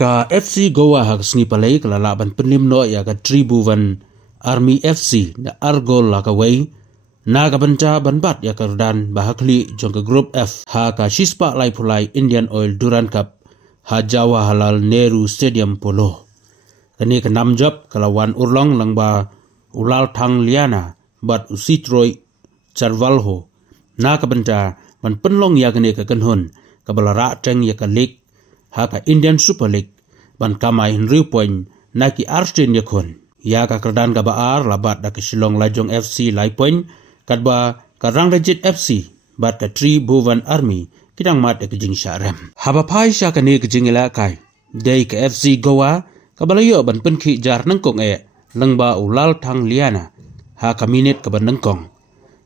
Ka FC Goa hak sni palai kala laban penlim no ya ka Tribuvan Army FC na Argol la ka wei na ka banta banbat ya ka dan bahakli jong ka Group F ha ka Shispa Lai Pulai Indian Oil Duran Cup ha Jawa Halal Nehru Stadium Polo. Kani ka namjap kalawan urlong lang ba ulal thang liana bat usitroy charvalho na ka banta man penlong ya kani ka kanhun ka balara teng ya ka lik ha ka Indian Super League ban kamai Henry Point na ki Arstin ya khun ya ka kerdan ka baar labat da ka Shillong Lajong FC Lai Point kat ba ka Rangrajit FC bat ka Tribuvan Army kidang mat ka jing syarem haba pai sya ka ne ka jing ila kai dei ka FC Goa ka balayo ban penki jar nangkong lengba ulal thang liana ha ka minit ka ban nangkong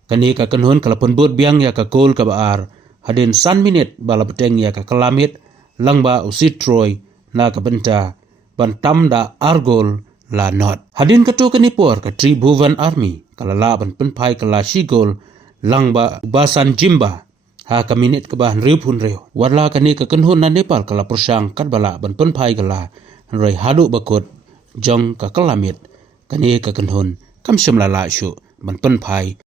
kani ka kanhun kalapun bot biang ya ka gol ka baar hadin san minit bala beteng ya ka kalamit langba usitroy na ka benta bantam da Argol la not hadin ka to kanipor ka Tribuvan Army kalala ban penpai kala shigol langba basan jimba ha ka minit ka ban ripun reo warla kani ka kanhun na Nepal kala persang kat bala ban penpai kala roi hadu bakut jong ka kalamit kani ka kanhun kam shimla la shu ban penpai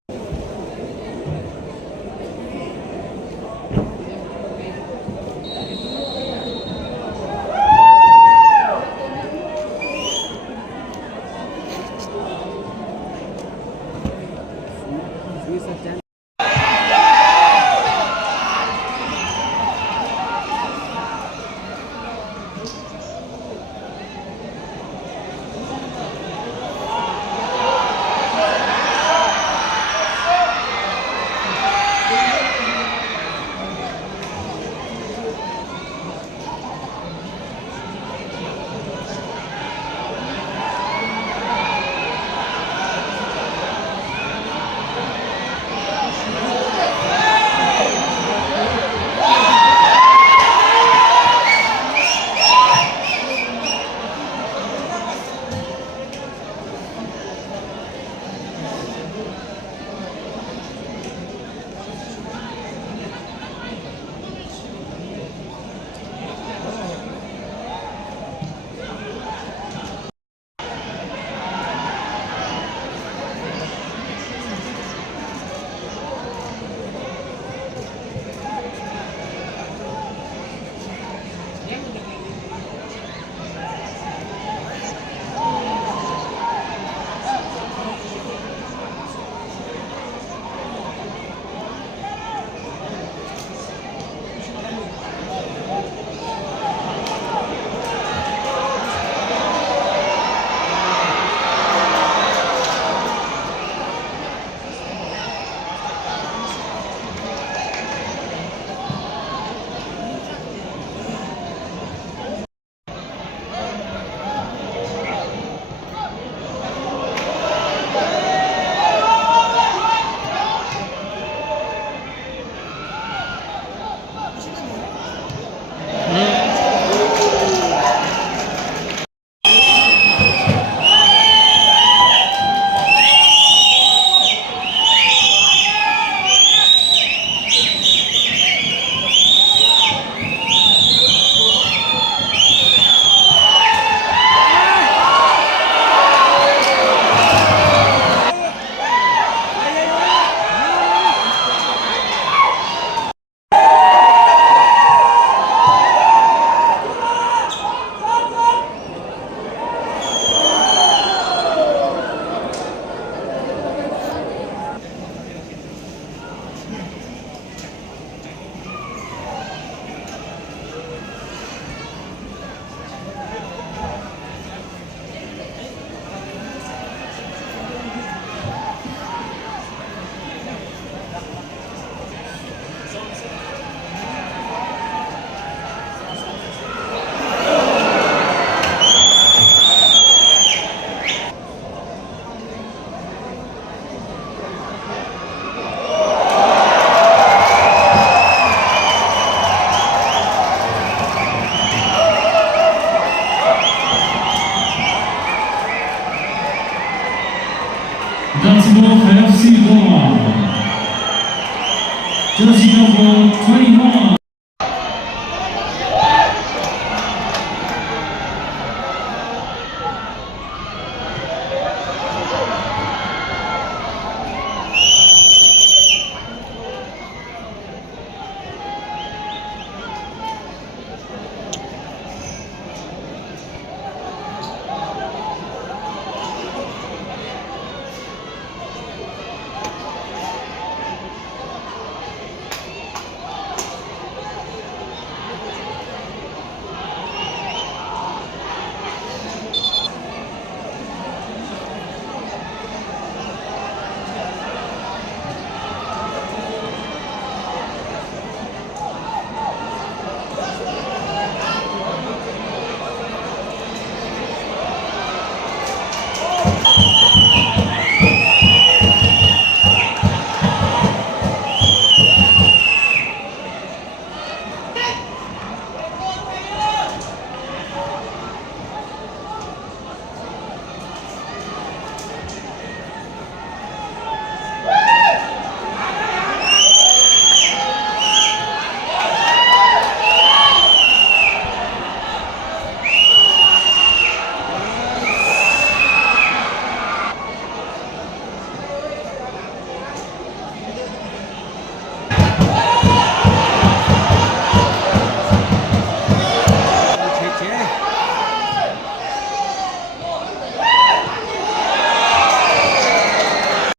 Jersey number 21.